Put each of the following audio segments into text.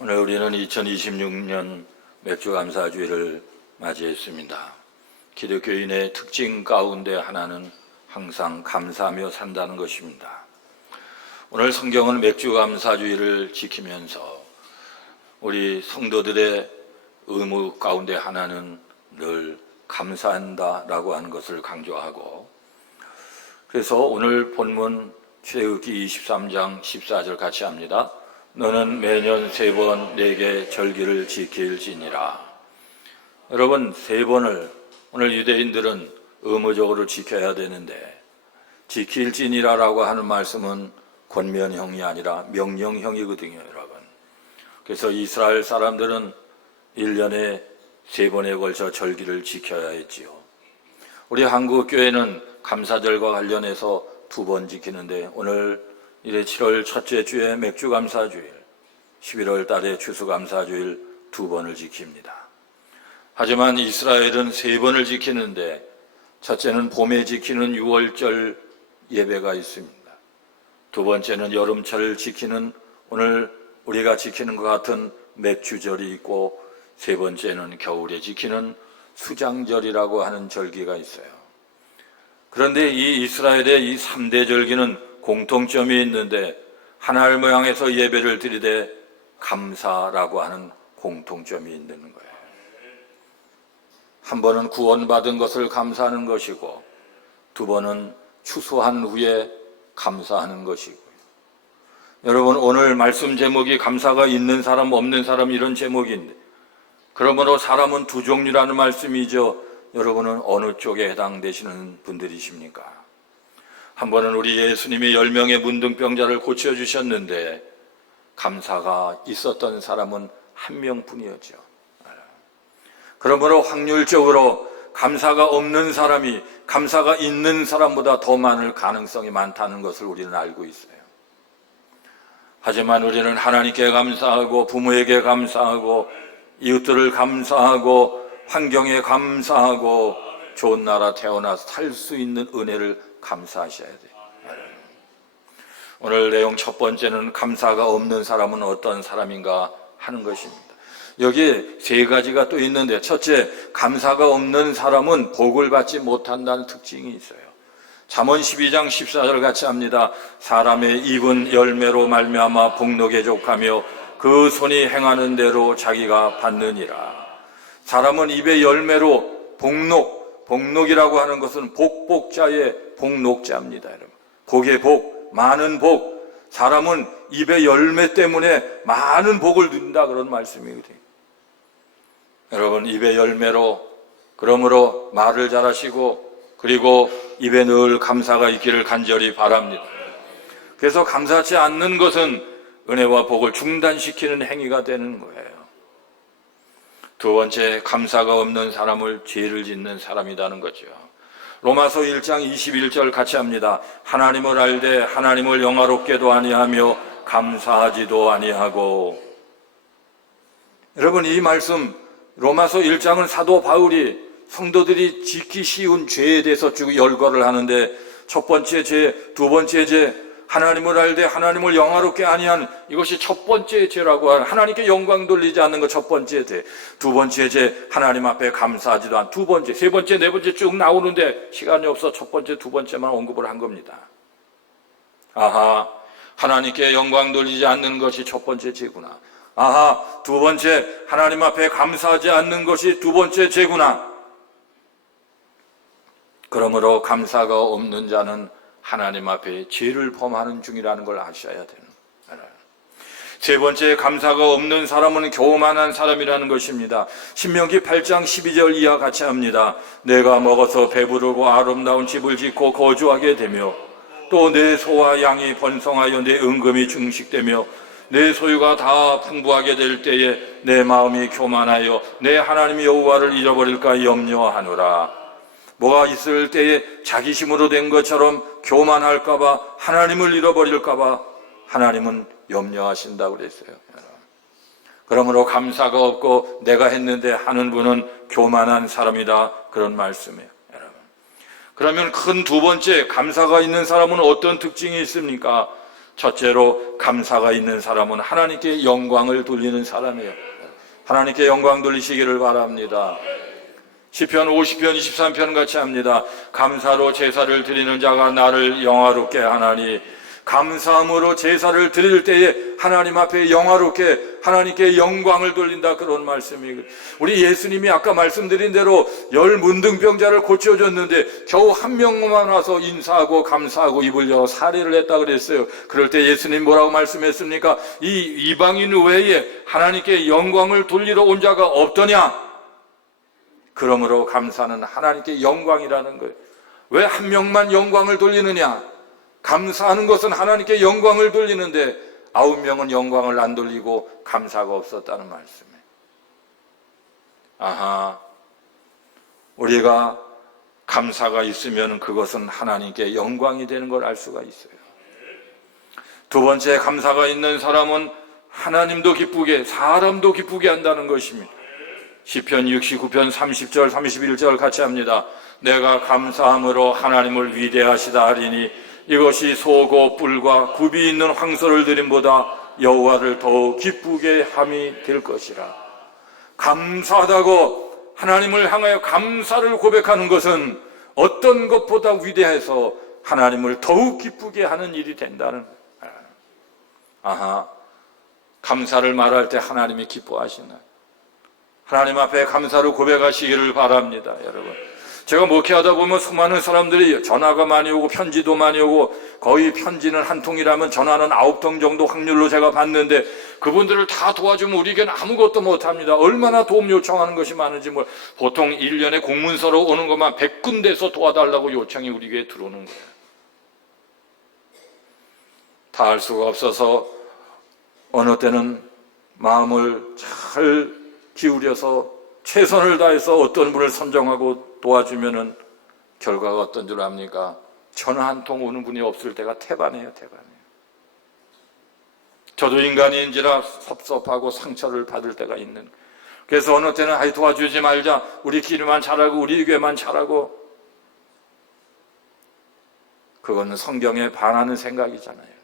오늘 우리는 2026년 맥주감사주의를 맞이했습니다. 기독교인의 특징 가운데 하나는 항상 감사하며 산다는 것입니다. 오늘 성경은 맥주감사주의를 지키면서 우리 성도들의 의무 가운데 하나는 늘 감사한다라고 하는 것을 강조하고, 그래서 오늘 본문 출애굽기 23장 14절 같이 합니다. 너는 매년 3번 내게 절기를 지킬지니라. 여러분, 3번을 오늘 유대인들은 의무적으로 지켜야 되는데, 지킬지니라라고 하는 말씀은 권면형이 아니라 명령형이거든요, 여러분. 그래서 이스라엘 사람들은 1년에 3번에 걸쳐 절기를 지켜야 했지요. 우리 한국교회는 감사절과 관련해서 2번 지키는데, 오늘 7월 첫째 주에 맥주감사주일, 11월 달에 추수감사주일 2번을 지킵니다. 하지만 이스라엘은 3번을 지키는데, 첫째는 봄에 지키는 6월절 예배가 있습니다. 두 번째는 여름철 지키는 오늘 우리가 지키는 것 같은 맥주절이 있고, 세 번째는 겨울에 지키는 수장절이라고 하는 절기가 있어요. 그런데 이 이스라엘의 이 3대 절기는 공통점이 있는데, 하나님을 모양에서 예배를 드리되 감사라고 하는 공통점이 있는 거예요. 한 번은 구원받은 것을 감사하는 것이고, 두 번은 추수한 후에 감사하는 것이고요. 여러분, 오늘 말씀 제목이 감사가 있는 사람 없는 사람 이런 제목인데, 그러므로 사람은 두 종류라는 말씀이죠. 여러분은 어느 쪽에 해당되시는 분들이십니까? 한 번은 우리 예수님이 10명의 문둥병자를 고쳐주셨는데, 감사가 있었던 사람은 한 명뿐이었죠. 그러므로 확률적으로 감사가 없는 사람이 감사가 있는 사람보다 더 많을 가능성이 많다는 것을 우리는 알고 있어요. 하지만 우리는 하나님께 감사하고, 부모에게 감사하고, 이웃들을 감사하고, 환경에 감사하고, 좋은 나라 태어나서 살 수 있는 은혜를 감사하셔야 돼요. 오늘 내용 첫 번째는 감사가 없는 사람은 어떤 사람인가 하는 것입니다. 여기에 3가지가 또 있는데, 첫째, 감사가 없는 사람은 복을 받지 못한다는 특징이 있어요. 잠언 12장 14절 같이 합니다. 사람의 입은 열매로 말미암아 복록에 족하며 그 손이 행하는 대로 자기가 받느니라. 사람은 입의 열매로 복록이라고 하는 것은 복자의 복록자입니다. 여러분, 복의 복, 많은 복. 사람은 입의 열매 때문에 많은 복을 누린다, 그런 말씀이거든요. 여러분, 입의 열매로, 그러므로 말을 잘하시고, 그리고 입에 늘 감사가 있기를 간절히 바랍니다. 그래서 감사하지 않는 것은 은혜와 복을 중단시키는 행위가 되는 거예요. 두 번째, 감사가 없는 사람을 죄를 짓는 사람이라는 거죠. 로마서 1장 21절 같이 합니다. 하나님을 알되 하나님을 영화롭게도 아니하며 감사하지도 아니하고. 여러분, 이 말씀 로마서 1장은 사도 바울이 성도들이 지기 쉬운 죄에 대해서 쭉 열거를 하는데, 첫 번째 죄, 두 번째 죄, 하나님을 알되 하나님을 영화롭게 아니한, 이것이 첫 번째 죄라고 하는, 하나님께 영광 돌리지 않는 것 첫 번째 죄. 두 번째 죄, 하나님 앞에 감사하지도 않은 두 번째, 세 번째, 네 번째 쭉 나오는데 시간이 없어 첫 번째, 두 번째만 언급을 한 겁니다. 아하, 하나님께 영광 돌리지 않는 것이 첫 번째 죄구나. 아하, 두 번째, 하나님 앞에 감사하지 않는 것이 두 번째 죄구나. 그러므로 감사가 없는 자는 하나님 앞에 죄를 범하는 중이라는 걸 아셔야 되는 거예요. 세 번째, 감사가 없는 사람은 교만한 사람이라는 것입니다. 신명기 8장 12절 이하 같이 합니다. 내가 먹어서 배부르고 아름다운 집을 짓고 거주하게 되며, 또 내 소와 양이 번성하여 내 은금이 증식되며 내 소유가 다 풍부하게 될 때에 내 마음이 교만하여 내 하나님 여호와를 잃어버릴까 염려하노라. 뭐가 있을 때에 자기심으로 된 것처럼 교만할까봐, 하나님을 잃어버릴까봐 하나님은 염려하신다고 그랬어요. 그러므로 감사가 없고 내가 했는데 하는 분은 교만한 사람이다, 그런 말씀이에요. 그러면 큰 두 번째, 감사가 있는 사람은 어떤 특징이 있습니까? 첫째로 감사가 있는 사람은 하나님께 영광을 돌리는 사람이에요. 하나님께 영광 돌리시기를 바랍니다. 시편 50편 23편 같이 합니다. 감사로 제사를 드리는 자가 나를 영화롭게 하나니, 감사함으로 제사를 드릴 때에 하나님 앞에 영화롭게 하나님께 영광을 돌린다, 그런 말씀이. 우리 예수님이 아까 말씀드린 대로 10 문둥병자를 고쳐줬는데 겨우 한 명만 와서 인사하고 감사하고 입을 열어 사례를 했다 그랬어요. 그럴 때 예수님 뭐라고 말씀했습니까? 이 이방인 외에 하나님께 영광을 돌리러 온 자가 없더냐? 그러므로 감사는 하나님께 영광이라는 거예요. 왜 한 명만 영광을 돌리느냐? 감사하는 것은 하나님께 영광을 돌리는데 9명은 영광을 안 돌리고 감사가 없었다는 말씀이에요. 아하, 우리가 감사가 있으면 그것은 하나님께 영광이 되는 걸 알 수가 있어요. 두 번째, 감사가 있는 사람은 하나님도 기쁘게 사람도 기쁘게 한다는 것입니다. 시편 69편 30절 31절 같이 합니다. 내가 감사함으로 하나님을 위대하시다 하리니 이것이 소고 뿔과 굽이 있는 황소를 드림보다 여호와를 더욱 기쁘게 함이 될 것이라. 감사하다고 하나님을 향하여 감사를 고백하는 것은 어떤 것보다 위대해서 하나님을 더욱 기쁘게 하는 일이 된다는 거예요. 아하, 감사를 말할 때 하나님이 기뻐하시나요? 하나님 앞에 감사를 고백하시기를 바랍니다, 여러분. 제가 목회하다 보면 수많은 사람들이 전화가 많이 오고 편지도 많이 오고, 거의 편지는 한 통이라면 전화는 9통 정도 확률로 제가 받는데, 그분들을 다 도와주면 우리에게는 아무것도 못합니다. 얼마나 도움 요청하는 것이 많은지 보통 1년에 공문서로 오는 것만 100군데서 도와달라고 요청이 우리에게 들어오는 거예요. 다 할 수가 없어서 어느 때는 마음을 잘 기울여서 최선을 다해서 어떤 분을 선정하고 도와주면은 결과가 어떤 줄 압니까? 전화 한 통 오는 분이 없을 때가 태반이에요, 태반이에요. 저도 인간인지라 섭섭하고 상처를 받을 때가 있는. 그래서 어느 때는 아이 도와주지 말자, 우리끼리만 잘하고 우리 교회만 잘하고. 그거는 성경에 반하는 생각이잖아요.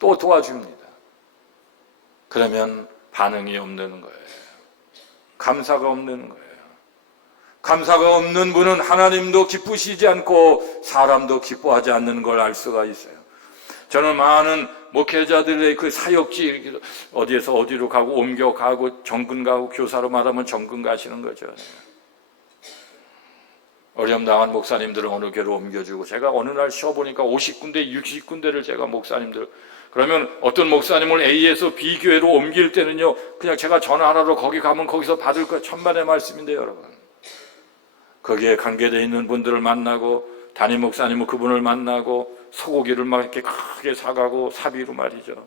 또 도와줍니다. 그러면 반응이 없는 거예요. 감사가 없는 거예요. 감사가 없는 분은 하나님도 기쁘시지 않고 사람도 기뻐하지 않는 걸 알 수가 있어요. 저는 많은 목회자들의 그 사역지, 어디에서 어디로 가고 옮겨가고 정근 가고, 교사로 말하면 정근 가시는 거죠. 어려움당한 목사님들은 어느 교회로 옮겨주고, 제가 어느 날 쉬어보니까 50군데 60군데를 제가 목사님들, 그러면 어떤 목사님을 A에서 B 교회로 옮길 때는요, 그냥 제가 전화하러 거기 가면 거기서 받을 거, 천만의 말씀인데요, 여러분. 거기에 관계되어 있는 분들을 만나고, 담임 목사님은 그분을 만나고, 소고기를 막 이렇게 크게 사가고, 사비로 말이죠.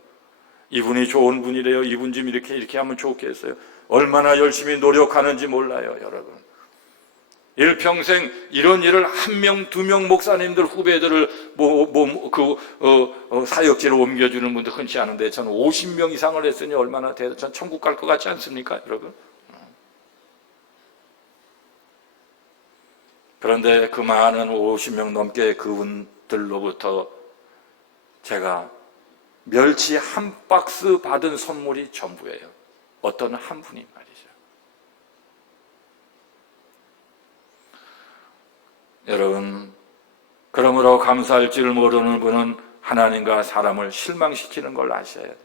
이분이 좋은 분이래요. 이분 좀 이렇게 하면 좋겠어요. 얼마나 열심히 노력하는지 몰라요, 여러분. 일평생 이런 일을 1명, 2명 목사님들, 후배들을 사역지로 옮겨주는 분도 흔치 않은데, 저는 50명 이상을 했으니 얼마나 전 천국 갈 것 같지 않습니까, 여러분? 그런데 그 많은 50명 넘게 그분들로부터 제가 멸치 한 박스 받은 선물이 전부예요. 어떤 한 분이 말이죠. 여러분, 그러므로 감사할 줄 모르는 분은 하나님과 사람을 실망시키는 걸 아셔야 돼요.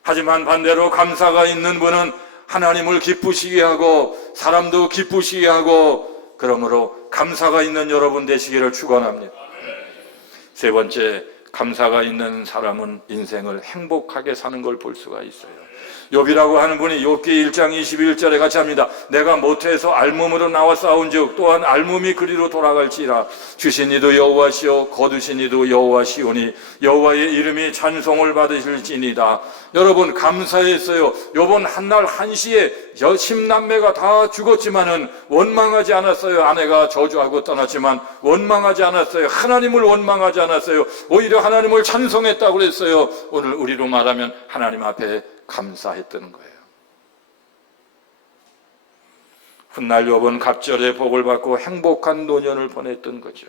하지만 반대로 감사가 있는 분은 하나님을 기쁘시게 하고 사람도 기쁘시게 하고, 그러므로 감사가 있는 여러분 되시기를 축원합니다. 세 번째, 감사가 있는 사람은 인생을 행복하게 사는 걸 볼 수가 있어요. 욥이라고 하는 분이 욥기 1장 21절에 같이 합니다. 내가 모태에서 알몸으로 나와 싸운즉 또한 알몸이 그리로 돌아갈지라. 주신 이도 여호와시오 거두신 이도 여호와시오니 여호와의 이름이 찬송을 받으실지니이다. 여러분, 감사했어요. 욥은 한날 한시에 10남매가 다 죽었지만은 원망하지 않았어요. 아내가 저주하고 떠났지만 원망하지 않았어요. 하나님을 원망하지 않았어요. 오히려 하나님을 찬송했다고 그랬어요. 오늘 우리로 말하면 하나님 앞에 감사했던 거예요. 훗날 욥은 갑절의 복을 받고 행복한 노년을 보냈던 거죠.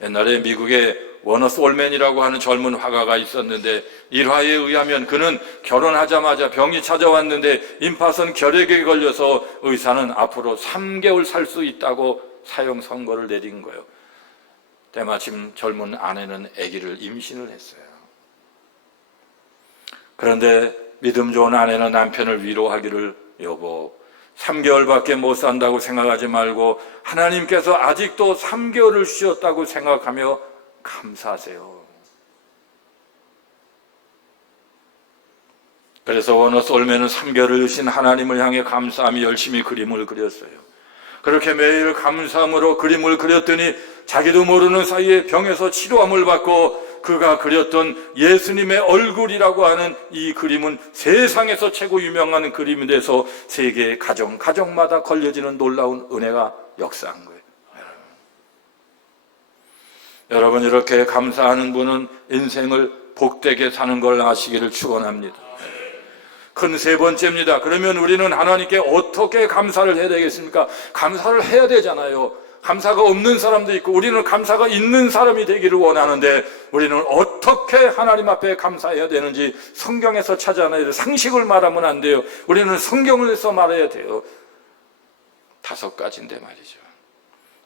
옛날에 미국에 워너스 올맨이라고 하는 젊은 화가가 있었는데, 일화에 의하면 그는 결혼하자마자 병이 찾아왔는데 임파선 결핵에 걸려서 의사는 앞으로 3개월 살 수 있다고 사형 선고를 내린 거예요. 때마침 젊은 아내는 아기를 임신을 했어요. 그런데 믿음 좋은 아내는 남편을 위로하기를, 여보, 3개월밖에 못 산다고 생각하지 말고 하나님께서 아직도 3개월을 쉬었다고 생각하며 감사하세요. 그래서 워너스 올맨은 3개월을 신 하나님을 향해 감사하며 열심히 그림을 그렸어요. 그렇게 매일 감사함으로 그림을 그렸더니 자기도 모르는 사이에 병에서 치료함을 받고, 그가 그렸던 예수님의 얼굴이라고 하는 이 그림은 세상에서 최고 유명한 그림이 돼서 세계의 가정마다 걸려지는 놀라운 은혜가 역사한 거예요. 여러분, 이렇게 감사하는 분은 인생을 복되게 사는 걸 아시기를 축원합니다. 큰 세 번째입니다. 그러면 우리는 하나님께 어떻게 감사를 해야 되겠습니까? 감사를 해야 되잖아요. 감사가 없는 사람도 있고, 우리는 감사가 있는 사람이 되기를 원하는데, 우리는 어떻게 하나님 앞에 감사해야 되는지 성경에서 찾아내야 돼요. 상식을 말하면 안 돼요. 우리는 성경을 해서 말해야 돼요. 5가지인데 말이죠.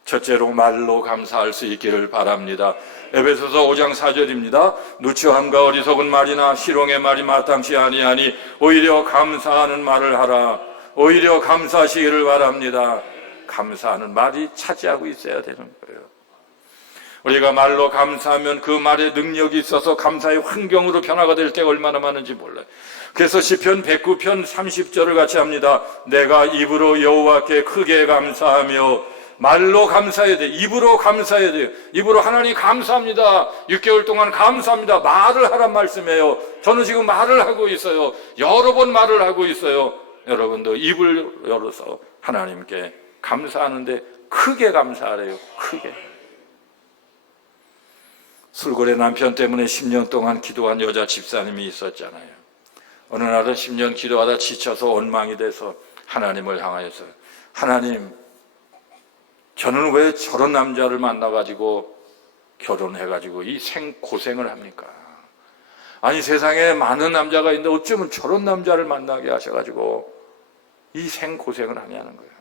첫째로 말로 감사할 수 있기를 바랍니다. 에베소서 5장 4절입니다. 누추함과 어리석은 말이나 희롱의 말이 마땅치 아니하니 오히려 감사하는 말을 하라. 오히려 감사하시기를 바랍니다. 감사하는 말이 차지하고 있어야 되는 거예요. 우리가 말로 감사하면 그 말에 능력이 있어서 감사의 환경으로 변화가 될 때가 얼마나 많은지 몰라요. 그래서 시편 109편 30절을 같이 합니다. 내가 입으로 여호와께 크게 감사하며, 말로 감사해야 돼요. 입으로 감사해야 돼요. 입으로 하나님 감사합니다. 6개월 동안 감사합니다. 말을 하란 말씀이에요. 저는 지금 말을 하고 있어요. 여러 번 말을 하고 있어요. 여러분도 입을 열어서 하나님께 감사하는데 크게 감사하래요. 크게. 술고래 남편 때문에 10년 동안 기도한 여자 집사님이 있었잖아요. 어느 날은 10년 기도하다 지쳐서 원망이 돼서 하나님을 향하여서, 하나님, 저는 왜 저런 남자를 만나가지고 결혼해가지고 이 생고생을 합니까? 아니, 세상에 많은 남자가 있는데 어쩌면 저런 남자를 만나게 하셔가지고 이 생고생을 하냐는 거예요.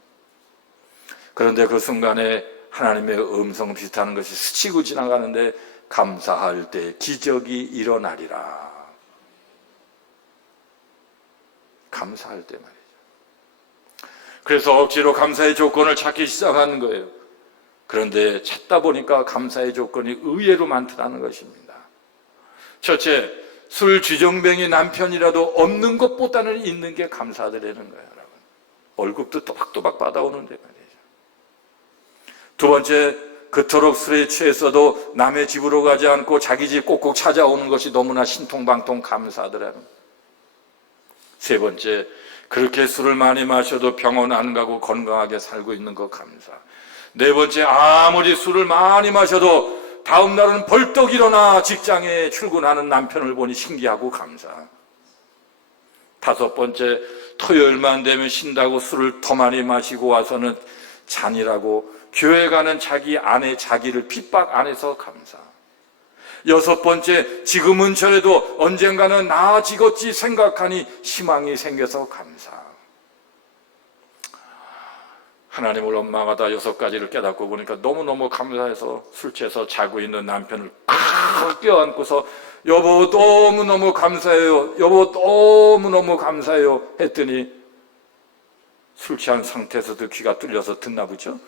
그런데 그 순간에 하나님의 음성 비슷한 것이 스치고 지나가는데, 감사할 때 기적이 일어나리라. 감사할 때 말이죠. 그래서 억지로 감사의 조건을 찾기 시작하는 거예요. 그런데 찾다 보니까 감사의 조건이 의외로 많더라는 것입니다. 첫째, 술 쥐정뱅이 남편이라도 없는 것보다는 있는 게 감사드리는 거예요, 여러분. 월급도 또박또박 받아오는데 말이죠. 두 번째, 그토록 술에 취했어도 남의 집으로 가지 않고 자기 집 꼭꼭 찾아오는 것이 너무나 신통방통 감사하더라는 거예요. 세 번째, 그렇게 술을 많이 마셔도 병원 안 가고 건강하게 살고 있는 것 감사. 네 번째, 아무리 술을 많이 마셔도 다음 날은 벌떡 일어나 직장에 출근하는 남편을 보니 신기하고 감사. 다섯 번째, 토요일만 되면 쉰다고 술을 더 많이 마시고 와서는 잔이라고 교회 가는 자기 아내 자기를 핍박 안 해서 감사. 여섯 번째, 지금은 저래도 언젠가는 나아지겠지 생각하니 희망이 생겨서 감사. 하나님을 원망하다 6가지를 깨닫고 보니까 너무너무 감사해서 술 취해서 자고 있는 남편을 칵 껴안고서, 여보 너무너무 감사해요, 여보 너무너무 감사해요 했더니 술 취한 상태에서도 귀가 뚫려서 듣나 보죠.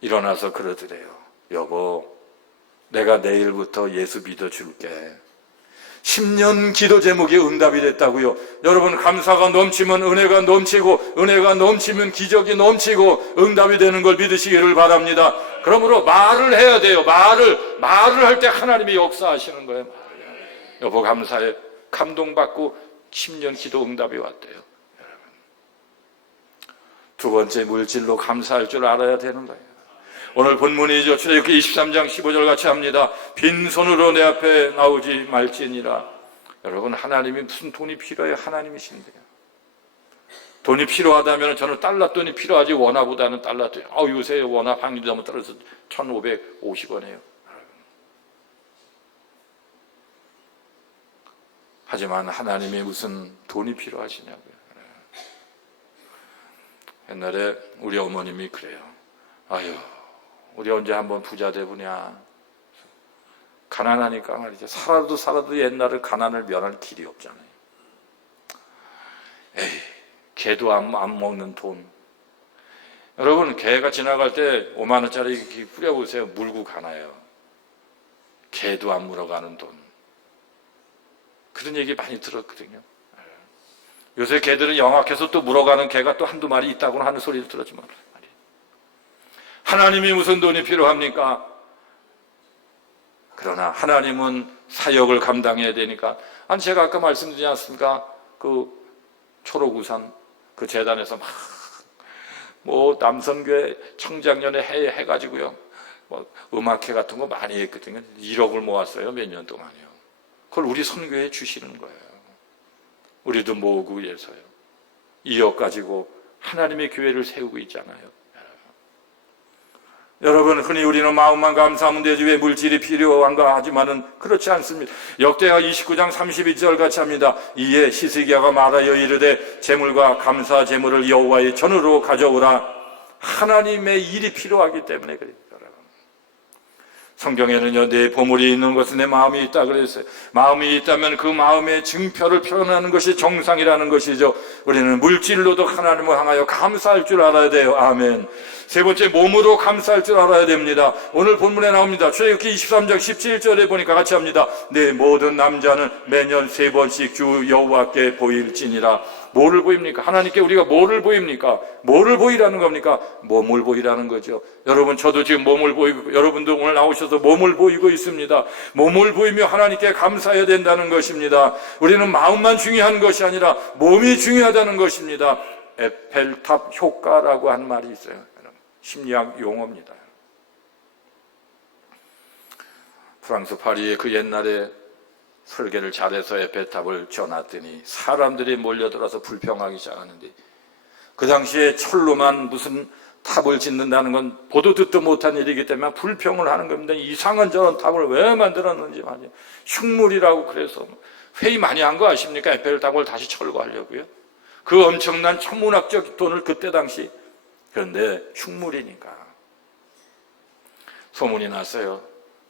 일어나서 그러더래요. 여보, 내가 내일부터 예수 믿어줄게. 10년 기도 제목이 응답이 됐다고요. 여러분, 감사가 넘치면 은혜가 넘치고, 은혜가 넘치면 기적이 넘치고 응답이 되는 걸 믿으시기를 바랍니다. 그러므로 말을 해야 돼요. 말을 할 때 하나님이 역사하시는 거예요. 여보 감사해. 감동받고 10년 기도 응답이 왔대요. 두 번째, 물질로 감사할 줄 알아야 되는 거예요. 오늘 본문이죠. 출애굽기 23장 15절 같이 합니다. 빈손으로 내 앞에 나오지 말지니라. 여러분, 하나님이 무슨 돈이 필요해요? 하나님이신데요. 돈이 필요하다면 저는 달러돈이 필요하지 원화보다는 달러돈. 요새 원화 환율이 너무 떨어져서 1,550원이에요. 하지만 하나님이 무슨 돈이 필요하시냐고요. 옛날에 우리 어머님이 그래요. 우리 언제 한번 부자 되보냐. 가난하니까 말이죠. 살아도 옛날에 가난을 면할 길이 없잖아요. 개도 안 먹는 돈. 여러분, 개가 지나갈 때 5만 원짜리 이렇게 뿌려보세요. 물고 가나요? 개도 안 물어가는 돈. 그런 얘기 많이 들었거든요. 요새 개들은 영악해서 또 물어가는 개가 또 한두 마리 있다고 하는 소리를 들었지만, 하나님이 무슨 돈이 필요합니까? 그러나 하나님은 사역을 감당해야 되니까. 제가 아까 말씀드리지 않습니까? 그 초록우산 그 재단에서 남선교회 청장년에 해가지고요, 음악회 같은 거 많이 했거든요. 1억을 모았어요. 몇 년 동안요. 그걸 우리 선교회에 주시는 거예요. 우리도 모으고 위해서요. 2억 가지고 하나님의 교회를 세우고 있잖아요. 여러분, 흔히 우리는 마음만 감사하면 되지 왜 물질이 필요한가 하지만은 그렇지 않습니다. 역대하 29장 32절 같이 합니다. 이에 히스기야가 말하여 이르되 재물과 감사 재물을 여호와의 전으로 가져오라. 하나님의 일이 필요하기 때문에 그래요. 성경에는요, 내 보물이 있는 것은 내 마음이 있다 그랬어요. 마음이 있다면 그 마음의 증표를 표현하는 것이 정상이라는 것이죠. 우리는 물질로도 하나님을 향하여 감사할 줄 알아야 돼요. 아멘. 세 번째, 몸으로 감사할 줄 알아야 됩니다. 오늘 본문에 나옵니다. 출애굽기 23장 17절에 보니까 같이 합니다. 내 모든 남자는 매년 3번씩 주 여호와께 보일지니라. 뭐를 보입니까? 하나님께 우리가 뭐를 보입니까? 뭐를 보이라는 겁니까? 몸을 보이라는 거죠. 여러분, 저도 지금 몸을 보이고, 여러분도 오늘 나오셔서 몸을 보이고 있습니다. 몸을 보이며 하나님께 감사해야 된다는 것입니다. 우리는 마음만 중요한 것이 아니라 몸이 중요하다는 것입니다. 에펠탑 효과라고 한 말이 있어요. 심리학 용어입니다. 프랑스 파리의 그 옛날에 설계를 잘해서 에펠탑을 지어놨더니 사람들이 몰려들어서 불평하기 시작하는데, 그 당시에 철로만 무슨 탑을 짓는다는 건 보도 듣도 못한 일이기 때문에 불평을 하는 겁니다. 이상한 저런 탑을 왜 만들었는지 말이에요. 흉물이라고. 그래서 회의 많이 한 거 아십니까? 에펠탑을 다시 철거하려고요. 그 엄청난 천문학적 돈을 그때 당시. 그런데 흉물이니까 소문이 났어요.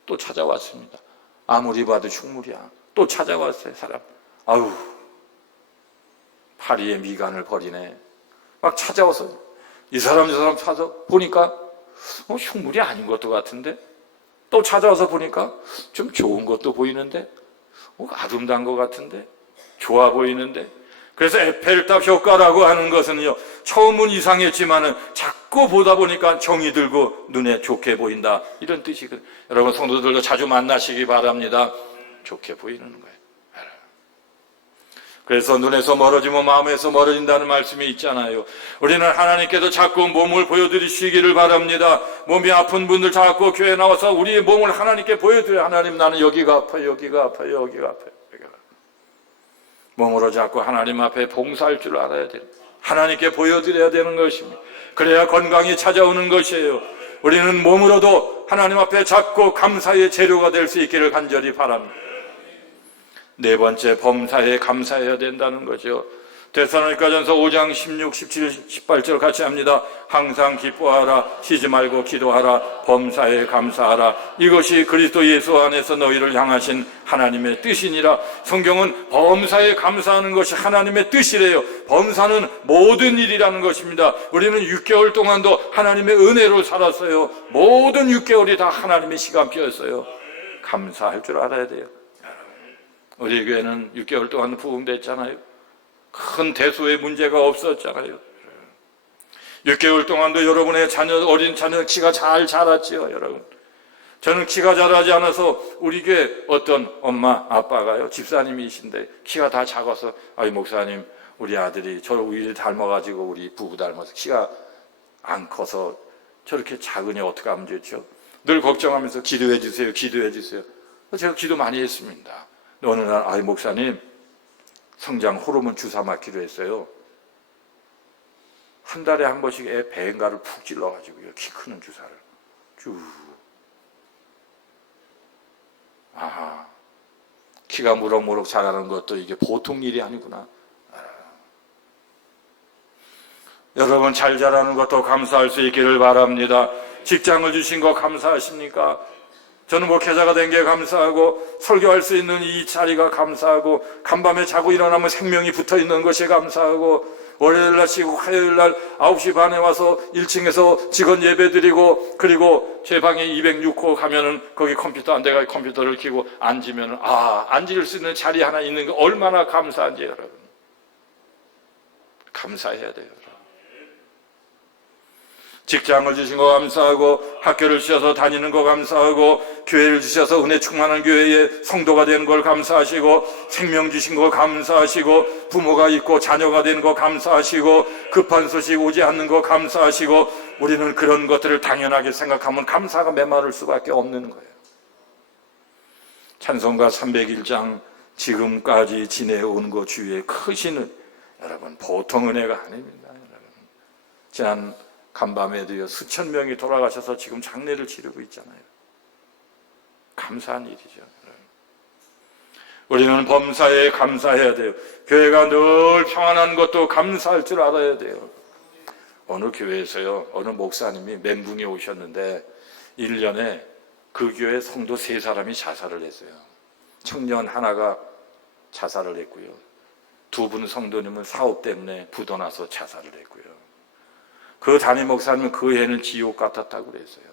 또 찾아왔습니다. 아무리 봐도 흉물이야. 또 찾아왔어요, 사람. 파리의 미간을 버리네. 막 찾아와서 이 사람 저 사람 찾아 보니까 흉물이 아닌 것도 같은데, 또 찾아와서 보니까 좀 좋은 것도 보이는데, 아름다운 것 같은데, 좋아 보이는데. 그래서 에펠탑 효과라고 하는 것은요, 처음은 이상했지만은 자꾸 보다 보니까 정이 들고 눈에 좋게 보인다, 이런 뜻이거든요. 여러분, 성도들도 자주 만나시기 바랍니다. 좋게 보이는 거예요. 그래서 눈에서 멀어지면 마음에서 멀어진다는 말씀이 있잖아요. 우리는 하나님께서 자꾸 몸을 보여드리시기를 바랍니다. 몸이 아픈 분들 자꾸 교회에 나와서 우리의 몸을 하나님께 보여드려요. 하나님, 나는 여기가 아파요, 여기가 아파요, 여기가 아파요. 몸으로 자꾸 하나님 앞에 봉사할 줄 알아야 돼요. 하나님께 보여드려야 되는 것입니다. 그래야 건강이 찾아오는 것이에요. 우리는 몸으로도 하나님 앞에 자꾸 감사의 재료가 될 수 있기를 간절히 바랍니다. 네 번째, 범사에 감사해야 된다는 거죠. 데살로니가전서 5장 16, 17, 18절 같이 합니다. 항상 기뻐하라, 쉬지 말고 기도하라, 범사에 감사하라. 이것이 그리스도 예수 안에서 너희를 향하신 하나님의 뜻이니라. 성경은 범사에 감사하는 것이 하나님의 뜻이래요. 범사는 모든 일이라는 것입니다. 우리는 6개월 동안도 하나님의 은혜로 살았어요. 모든 6개월이 다 하나님의 시간표였어요. 감사할 줄 알아야 돼요. 우리 교회는 6개월 동안 부흥됐잖아요. 큰 대수의 문제가 없었잖아요. 6개월 동안도 여러분의 자녀, 어린 자녀 키가 잘 자랐지요, 여러분. 저는 키가 자라지 않아서 우리 교회 어떤 엄마, 아빠가요, 집사님이신데 키가 다 작아서, 목사님, 우리 아들이 우리 닮아가지고 우리 부부 닮아서 키가 안 커서 저렇게 작으니 어떻게 하면 좋죠? 늘 걱정하면서 기도해 주세요, 기도해 주세요. 제가 기도 많이 했습니다. 어느 날, 목사님, 성장 호르몬 주사 맞기로 했어요. 한 달에 한 번씩 애 배엔가를 푹 찔러가지고요, 키 크는 주사를 쭉. 아하, 키가 무럭무럭 자라는 것도 이게 보통 일이 아니구나. 여러분, 잘 자라는 것도 감사할 수 있기를 바랍니다. 직장을 주신 거 감사하십니까? 저는 목회자가 된 게 감사하고, 설교할 수 있는 이 자리가 감사하고, 간밤에 자고 일어나면 생명이 붙어 있는 것이 감사하고, 월요일날 쉬고 화요일날 9시 반에 와서 1층에서 직원 예배 드리고, 그리고 제 방에 206호 가면은 거기 컴퓨터 안 돼가 컴퓨터를 켜고 앉으면은, 앉을 수 있는 자리 하나 있는 거 얼마나 감사한지 여러분. 감사해야 돼요. 직장을 주신 거 감사하고, 학교를 주셔서 다니는 거 감사하고, 교회를 주셔서 은혜 충만한 교회의 성도가 되는 걸 감사하시고, 생명 주신 거 감사하시고, 부모가 있고 자녀가 되는 거 감사하시고, 급한 소식 오지 않는 거 감사하시고, 우리는 그런 것들을 당연하게 생각하면 감사가 메마를 수밖에 없는 거예요. 찬송가 301장 지금까지 지내온 것 주위에 크신 여러분, 보통 은혜가 아닙니다. 여러분, 지난 간밤에도요, 수천 명이 돌아가셔서 지금 장례를 치르고 있잖아요. 감사한 일이죠. 우리는 범사에 감사해야 돼요. 교회가 늘 평안한 것도 감사할 줄 알아야 돼요. 어느 교회에서요, 어느 목사님이 멘붕에 오셨는데 1년에 그 교회 성도 3사람이 자살을 했어요. 청년 하나가 자살을 했고요, 2분 성도님은 사업 때문에 부도나서 자살을 했고요. 그 담임 목사님은 그 해는 지옥 같았다고 그랬어요.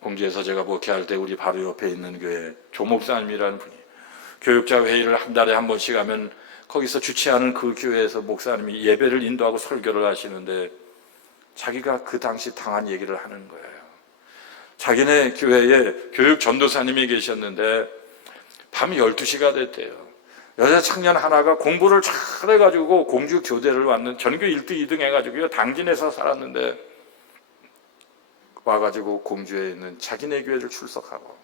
공주에서 제가 목회할 때 우리 바로 옆에 있는 교회 조 목사님이라는 분이 교육자 회의를 한 달에 한 번씩 하면 거기서 주최하는 그 교회에서 목사님이 예배를 인도하고 설교를 하시는데 자기가 그 당시 당한 얘기를 하는 거예요. 자기네 교회에 교육 전도사님이 계셨는데 밤 12시가 됐대요. 여자 청년 하나가 공부를 잘해가지고 공주 교대를 왔는, 전교 1등, 2등 해가지고 당진에서 살았는데 와가지고 공주에 있는 자기네 교회를 출석하고,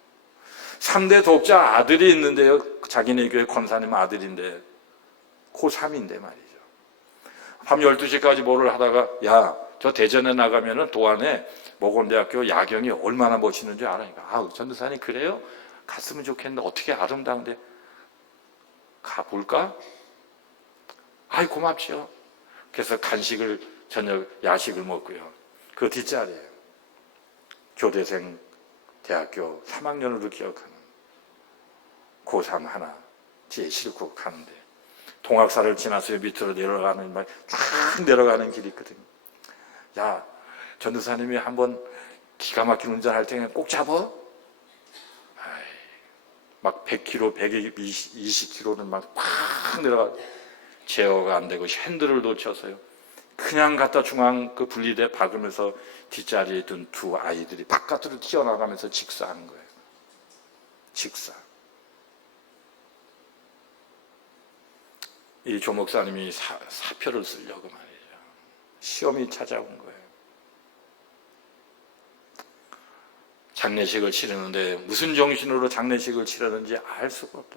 3대 독자 아들이 있는데요, 자기네 교회 권사님 아들인데 고3인데 말이죠. 밤 12시까지 뭐를 하다가, 야, 저 대전에 나가면은 도안에 모건대학교 야경이 얼마나 멋있는 줄 알아니까. 전도사님 그래요? 갔으면 좋겠는데 어떻게 아름다운데 가볼까? 아이, 고맙죠. 그래서 간식을, 저녁 야식을 먹고요, 그 뒷자리에 교대생 대학교 3학년으로 기억하는 고3 하나 뒤에 싣고 가는데, 동학사를 지나서 밑으로 내려가는, 막 쫙 내려가는 길이 있거든요. 야, 전도사님이 한번 기가 막힌 운전할 때는 꼭 잡아? 막 100km, 120km는 막 내려가, 제어가 안 되고 핸들을 놓쳐서요, 그냥 갖다 중앙 그 분리대 박으면서 뒷자리에 있던 2 아이들이 바깥으로 튀어나가면서 직사하는 거예요. 직사. 이 조 목사님이 사표를 쓰려고 말이죠. 시험이 찾아온 거예요. 장례식을 치르는데 무슨 정신으로 장례식을 치르는지 알 수가 없다.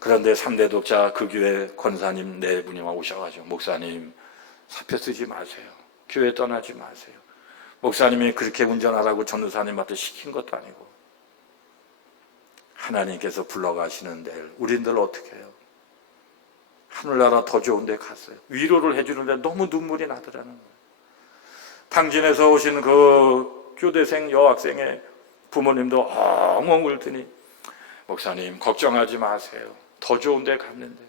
그런데 3대 독자 그 교회 권사님 4분이 오셔가지고, 목사님 사표 쓰지 마세요. 교회 떠나지 마세요. 목사님이 그렇게 운전하라고 전도사님한테 시킨 것도 아니고, 하나님께서 불러가시는 데를 우린들 어떻게 해요? 하늘나라 더 좋은 데 갔어요. 위로를 해주는데 너무 눈물이 나더라는 거예요. 당진에서 오신 그 교대생 여학생의 부모님도 엉엉 울더니, 목사님 걱정하지 마세요. 더 좋은 데 갔는데,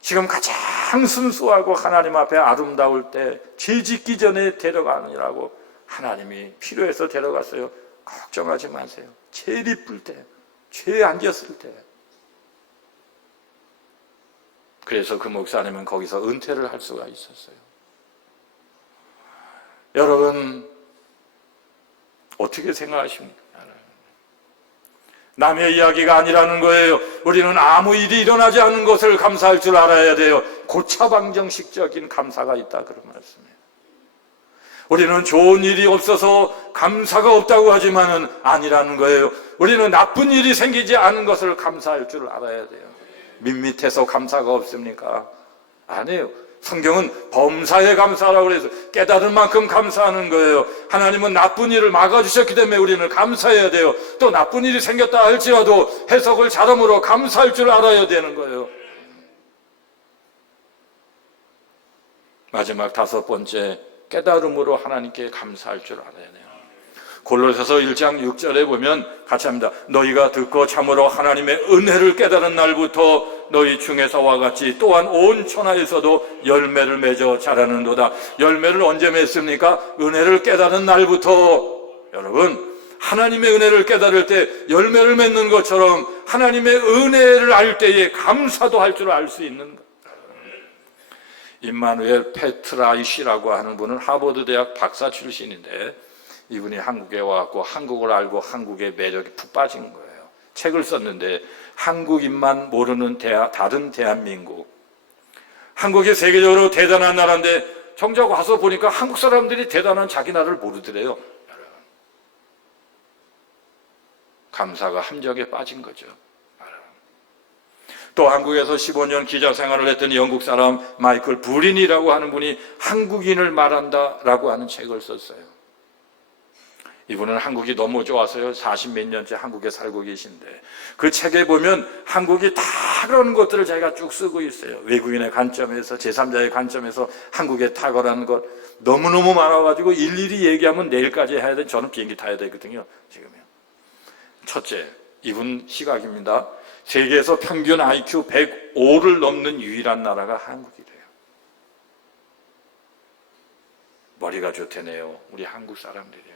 지금 가장 순수하고 하나님 앞에 아름다울 때 죄 짓기 전에 데려가느라고 하나님이 필요해서 데려갔어요. 걱정하지 마세요. 제일 이쁠 때, 죄에 앉았을 때. 그래서 그 목사님은 거기서 은퇴를 할 수가 있었어요. 여러분, 어떻게 생각하십니까? 남의 이야기가 아니라는 거예요. 우리는 아무 일이 일어나지 않은 것을 감사할 줄 알아야 돼요. 고차방정식적인 감사가 있다, 그런 말씀이에요. 우리는 좋은 일이 없어서 감사가 없다고 하지만은 아니라는 거예요. 우리는 나쁜 일이 생기지 않은 것을 감사할 줄 알아야 돼요. 밋밋해서 감사가 없습니까? 아니에요. 성경은 범사에 감사하라고 그래서 깨달은 만큼 감사하는 거예요. 하나님은 나쁜 일을 막아주셨기 때문에 우리는 감사해야 돼요. 또 나쁜 일이 생겼다 할지라도 해석을 잘함으로 감사할 줄 알아야 되는 거예요. 마지막 다섯 번째, 깨달음으로 하나님께 감사할 줄 알아야 돼요. 골로새서 1장 6절에 보면 같이 합니다. 너희가 듣고 참으로 하나님의 은혜를 깨달은 날부터 너희 중에서와 같이 또한 온 천하에서도 열매를 맺어 자라는도다. 열매를 언제 맺습니까? 은혜를 깨달은 날부터. 여러분, 하나님의 은혜를 깨달을 때 열매를 맺는 것처럼 하나님의 은혜를 알 때에 감사도 할 줄 알 수 있는 것. 임마누엘 페트라이시라고 하는 분은 하버드 대학 박사 출신인데 이분이 한국에 와갖고 한국을 알고 한국의 매력에 푹 빠진 거예요. 책을 썼는데 한국인만 모르는 다른 대한민국. 한국이 세계적으로 대단한 나라인데 정작 와서 보니까 한국 사람들이 대단한 자기 나라를 모르더래요. 감사가 함정에 빠진 거죠. 또 한국에서 15년 기자 생활을 했던 영국 사람 마이클 브린이라고 하는 분이 한국인을 말한다라고 하는 책을 썼어요. 이분은 한국이 너무 좋아서요. 40몇 년째 한국에 살고 계신데 그 책에 보면 한국이 다 그런 것들을 자기가 쭉 쓰고 있어요. 외국인의 관점에서, 제3자의 관점에서 한국의 탁월한 것 너무너무 많아가지고 일일이 얘기하면 내일까지 해야 돼. 저는 비행기 타야 되거든요. 지금요. 첫째, 이분 시각입니다. 세계에서 평균 IQ 105를 넘는 유일한 나라가 한국이래요. 머리가 좋대네요. 우리 한국 사람들이요.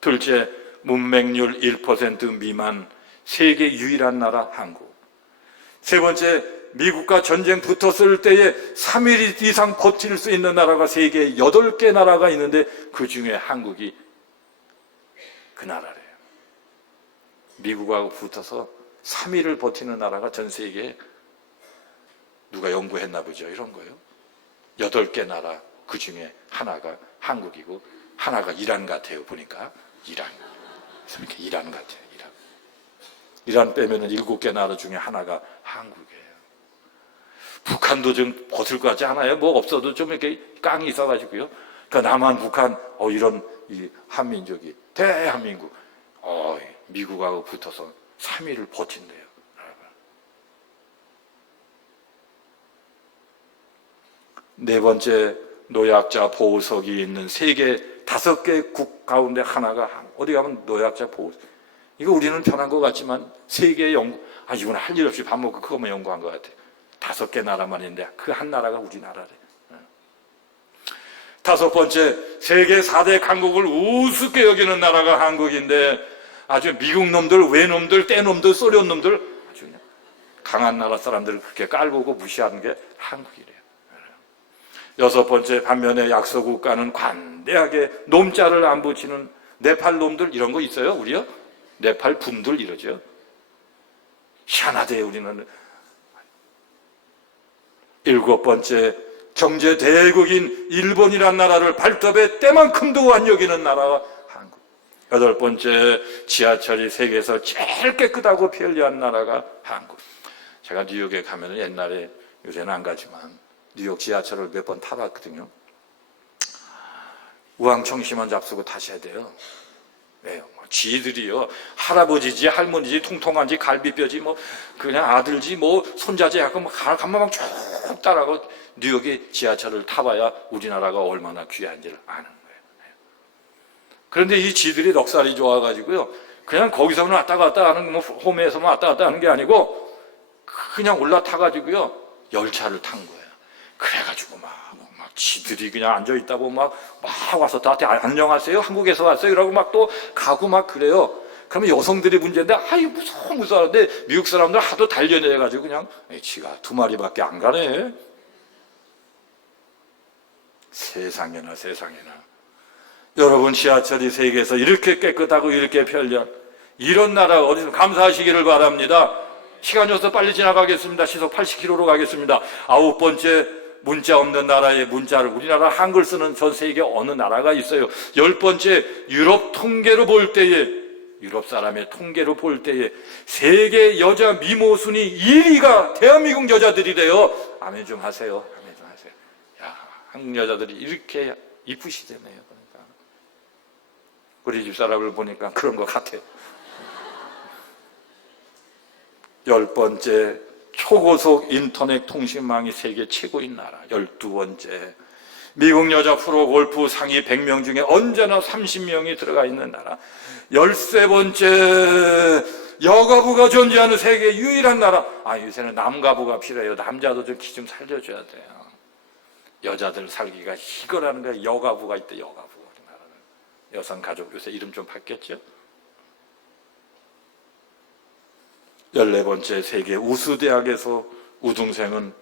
둘째, 문맹률 1% 미만, 세계 유일한 나라 한국. 세 번째, 미국과 전쟁 붙었을 때에 3일 이상 버틸 수 있는 나라가 세계에 8개 나라가 있는데 그 중에 한국이 그 나라래요. 미국하고 붙어서 3일을 버티는 나라가 전 세계에 누가 연구했나 보죠. 이런 거예요. 8개 나라 그 중에 하나가 한국이고 하나가 이란 같아요. 보니까 이란. 이렇게 이란 같아요. 이란 빼면은 7개 나라 중에 하나가 한국이에요. 북한도 좀 벗을 것 같지 않아요? 뭐 없어도 좀 이렇게 깡이 있어가지고요. 그러니까 남한, 북한, 이런 이 한민족이 대한민국, 미국하고 붙어서 3일을 버틴대요. 네 번째, 노약자 보호석이 있는 세계 5개 국 가운데 하나가 어디 가면 노약자 보호석. 이거 우리는 편한 것 같지만 세계 연구, 이건 할 일 없이 밥 먹고 그거만 연구한 것 같아. 5개 나라만 있는데 그 한 나라가 우리나라래. 다섯 번째, 세계 4대 강국을 우습게 여기는 나라가 한국인데 아주 미국 놈들, 외놈들, 떼놈들, 소련 놈들 아주 그냥 강한 나라 사람들을 그렇게 깔보고 무시하는 게 한국이래요. 여섯 번째, 반면에 약소국가는 관대하게 놈자를 안 붙이는 네팔 놈들 이런 거 있어요? 우리요? 네팔 분들 이러죠. 희한하대 우리는. 일곱 번째, 경제 대국인 일본이란 나라를 발톱에 때만큼도 안 여기는 나라가 한국. 여덟 번째, 지하철이 세계에서 제일 깨끗하고 편리한 나라가 한국. 제가 뉴욕에 가면 옛날에, 요새는 안 가지만 뉴욕 지하철을 몇 번 타봤거든요. 우왕청심원 잡수고 타셔야 돼요. 왜요? 지들이요, 할아버지지 할머니지 통통한지 갈비뼈지 뭐 그냥 아들지 뭐 손자지 약간 뭐 간만 쭉 따라가고 뉴욕의 지하철을 타봐야 우리나라가 얼마나 귀한지를 아는 거예요. 그런데 이 지들이 넉살이 좋아가지고요, 그냥 거기서는 왔다 갔다 하는 뭐 홈에서만 왔다 갔다 하는 게 아니고 그냥 올라타가지고요 열차를 탄 거예요. 그래가지고 막 지들이 그냥 앉아있다고 막 와서 나한테 안녕하세요 한국에서 왔어요 이러고 막 또 가고 막 그래요. 그러면 여성들이 문제인데 무서워하는데 미국 사람들 하도 단련해가지고 그냥 지가 2마리밖에 안 가네. 세상에나. 여러분, 지하철이 세계에서 이렇게 깨끗하고 이렇게 편리한 이런 나라가 어디서 감사하시기를 바랍니다. 시간이 없어서 빨리 지나가겠습니다. 시속 80km로 가겠습니다. 아홉 번째, 문자 없는 나라의 문자를, 우리나라 한글 쓰는 전 세계 어느 나라가 있어요? 열 번째, 유럽 통계로 볼 때에 유럽 사람의 통계로 볼 때에 세계 여자 미모 순위 1위가 대한민국 여자들이래요. 아멘 좀 하세요. 아멘 좀 하세요. 야, 한국 여자들이 이렇게 이쁘시잖아요. 그러니까 우리 집 사람을 보니까 그런 것 같아요. 10번째, 초고속 인터넷 통신망이 세계 최고인 나라. 12번째, 미국 여자 프로골프 상위 100명 중에 언제나 30명이 들어가 있는 나라. 13번째, 여가부가 존재하는 세계 유일한 나라. 요새는 남가부가 필요해요. 남자도 좀 기 좀 살려줘야 돼요. 여자들 살기가 희거라는 거예요. 여가부가 있대, 여가부. 우리나라는 여성가족 요새 이름 좀 바뀌었죠? 14번째, 세계 우수대학에서 우등생은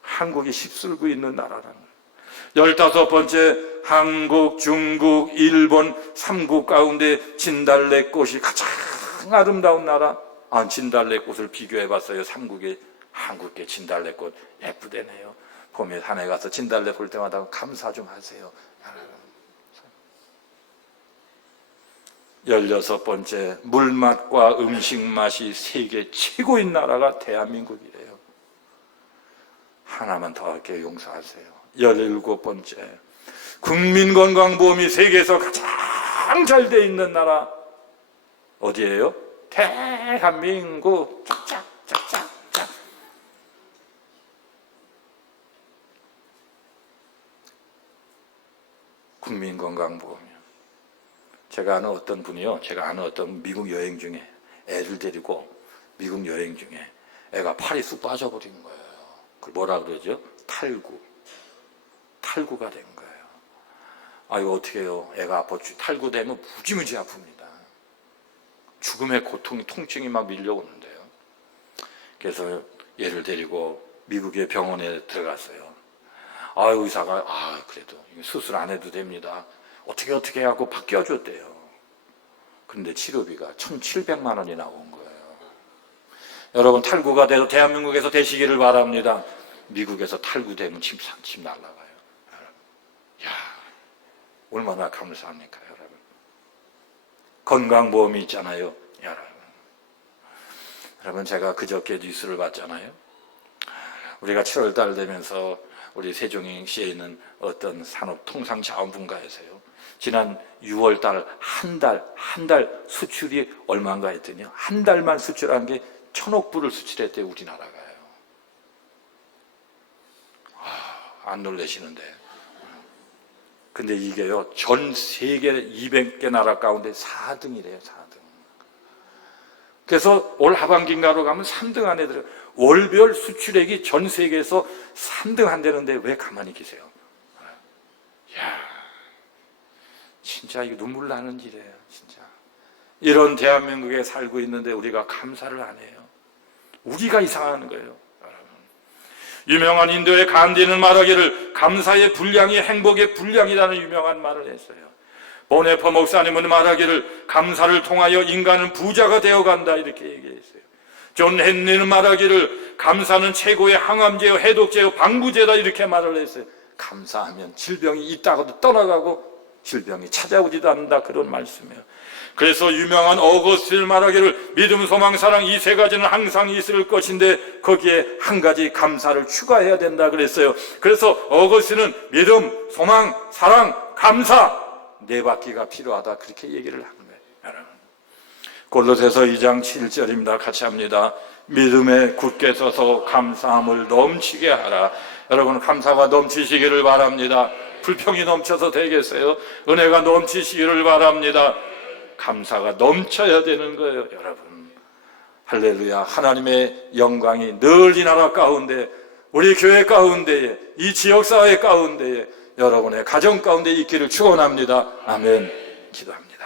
한국이 휩쓸고 있는 나라라는 거예요. 15번째, 한국, 중국, 일본 3국 가운데 진달래꽃이 가장 아름다운 나라. 진달래꽃을 비교해봤어요. 3국에 한국의 진달래꽃 예쁘대네요. 봄에 산에 가서 진달래 볼 때마다 감사 좀 하세요. 16번째, 물맛과 음식 맛이 세계 최고인 나라가 대한민국이래요. 하나만 더 할게요. 용서하세요. 17번째, 국민건강보험이 세계에서 가장 잘 돼 있는 나라 어디예요? 대한민국. 짝짝짝짝짝. 국민건강보험이요. 제가 아는 어떤 분이요, 제가 아는 어떤 미국 여행 중에 애를 데리고 미국 여행 중에 애가 팔이 쑥 빠져버린 거예요. 그걸 뭐라 그러죠? 탈구가 된 거예요. 이거 어떻게 해요? 애가 아파. 탈구되면 무지무지 아픕니다. 죽음의 고통이, 통증이 막 밀려오는데요. 그래서 얘를 데리고 미국의 병원에 들어갔어요. 의사가 그래도 수술 안 해도 됩니다. 어떻게 해갖고 바뀌어줬대요. 그런데 치료비가 1,700만 원이 나온 거예요. 여러분, 탈구가 돼서 대한민국에서 되시기를 바랍니다. 미국에서 탈구되면 집 날라가요. 야, 얼마나 감사합니까, 여러분. 건강보험이 있잖아요, 여러분. 제가 그저께 뉴스를 봤잖아요. 우리가 7월달 되면서 우리 세종시에 있는 어떤 산업통상자원분과에서요, 지난 6월달 한 달 수출이 얼마인가 했더니요, 한 달만 수출한 게 1,000억 불을 수출했대요, 우리나라가요. 안 놀라시는데. 근데 이게요, 전 세계 200개 나라 가운데 4등이래요, 4등. 그래서 올 하반기인가로 가면 3등 안에 들어요. 월별 수출액이 전 세계에서 3등 한다는데 왜 가만히 계세요? 야, 진짜 이거 눈물 나는 일이에요, 진짜. 이런 대한민국에 살고 있는데 우리가 감사를 안 해요. 우리가 이상한 거예요, 여러분. 유명한 인도의 간디는 말하기를 감사의 분량이 행복의 분량이라는 유명한 말을 했어요. 보네퍼 목사님은 말하기를 감사를 통하여 인간은 부자가 되어간다, 이렇게 얘기했어요. 존 헨리는 말하기를 감사는 최고의 항암제요, 해독제요, 방부제다, 이렇게 말을 했어요. 감사하면 질병이 있다가도 떠나가고 질병이 찾아오지도 않는다, 그런 말씀이에요. 그래서 유명한 어거스틴을 말하기를 믿음, 소망, 사랑 이 세 가지는 항상 있을 것인데 거기에 한 가지 감사를 추가해야 된다 그랬어요. 그래서 어거스틴은 믿음, 소망, 사랑, 감사 네 바퀴가 필요하다, 그렇게 얘기를 한 거예요, 여러분. 골로새서 2장 7절입니다. 같이 합니다. 믿음에 굳게 서서 감사함을 넘치게 하라. 여러분, 감사가 넘치시기를 바랍니다. 불평이 넘쳐서 되겠어요? 은혜가 넘치시기를 바랍니다. 감사가 넘쳐야 되는 거예요, 여러분. 할렐루야. 하나님의 영광이 늘 이 나라 가운데, 우리 교회 가운데에, 이 지역사회 가운데에, 여러분의 가정 가운데 있기를 축원합니다. 아멘. 기도합니다.